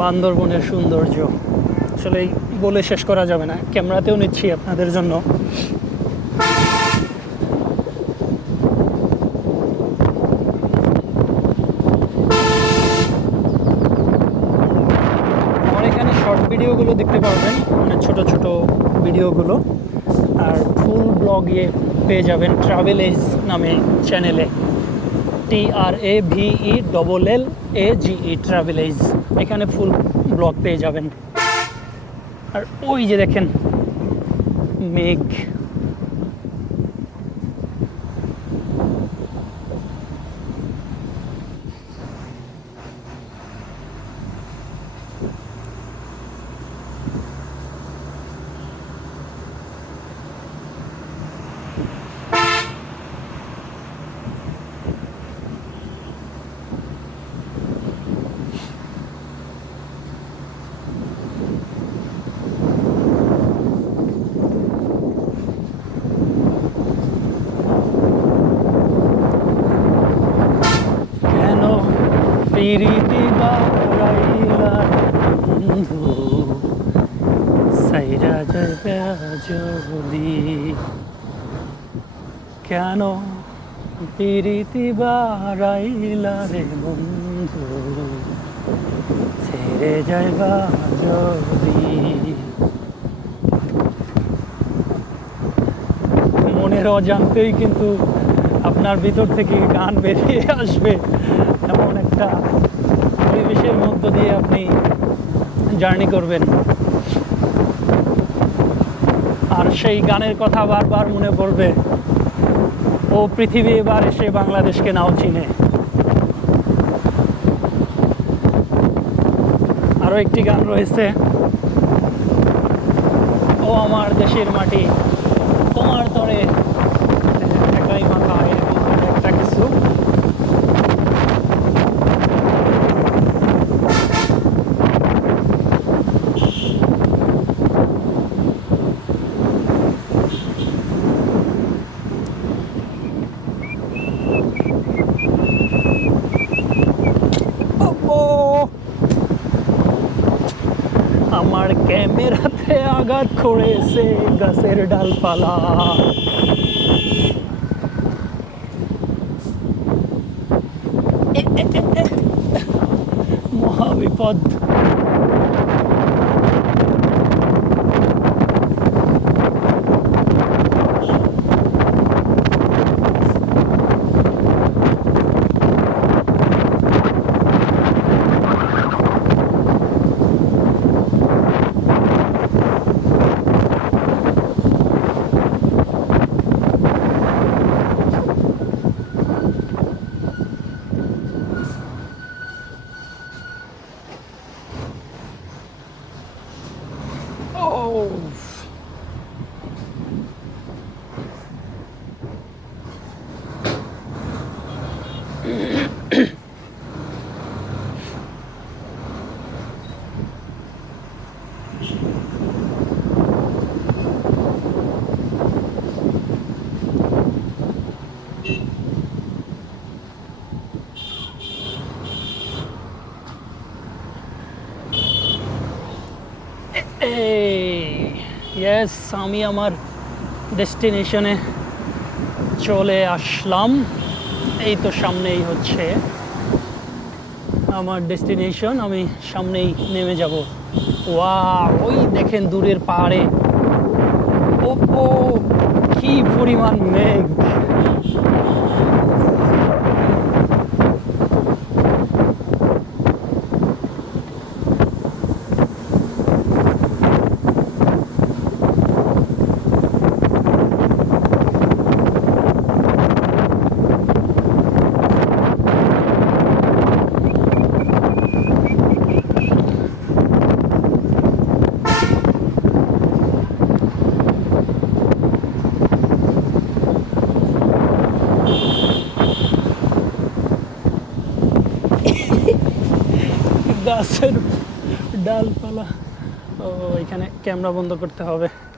বান্দরবনের সৌন্দর্য। আসলে বলে শেষ করা যাবে না। ক্যামেরাতেও নিচ্ছি আপনাদের জন্য। আমার এখানে শর্ট ভিডিওগুলো দেখতে পারবেন মানে ছোট ছোট ভিডিওগুলো আর ফুল ব্লগে পেয়ে যাবেন ট্রাভেল এজ নামে চ্যানেলে T R A V E double L A G E travel age এখানে ফুল ব্লক পেয়ে যাবেন। আর ওই যে দেখেন, মেঘ কেন ফিরিতি বারাইলা বন্ধু সাইরা যাবে যদি কেন ফিরিতি বারাইলা রে বন্ধু? ছেড়ে যাইবা যদি মনের অজান্তেই কিন্তু আপনার ভিতর থেকে গান বেরিয়ে আসবে। একটা পরিবেশের মধ্য দিয়ে আপনি জার্নি করবেন। আর সেই গানের কথা বারবার মনে পড়বে, ও পৃথিবী এবার এসে বাংলাদেশকে নাও চিনে। আরও একটি গান রয়েছে, ও আমার দেশের মাটি। আমার ক্যামেরাতে আঘাত করেছে গাছের ডালপালা এ, এ, এ, এ। মহাবিপদ ও ইয়েস আমি আমার ডেস্টিনেশনে চলে আসলাম। এই তো সামনেই হচ্ছে আমার ডেস্টিনেশন, আমি সামনেই নেমে যাব। ওয়া ওই দেখেন দূরের পাহাড়ে। ও কি পরিমাণ মেঘ। গাছের ডালপালা। ও এখানে ক্যামেরা বন্ধ করতে হবে।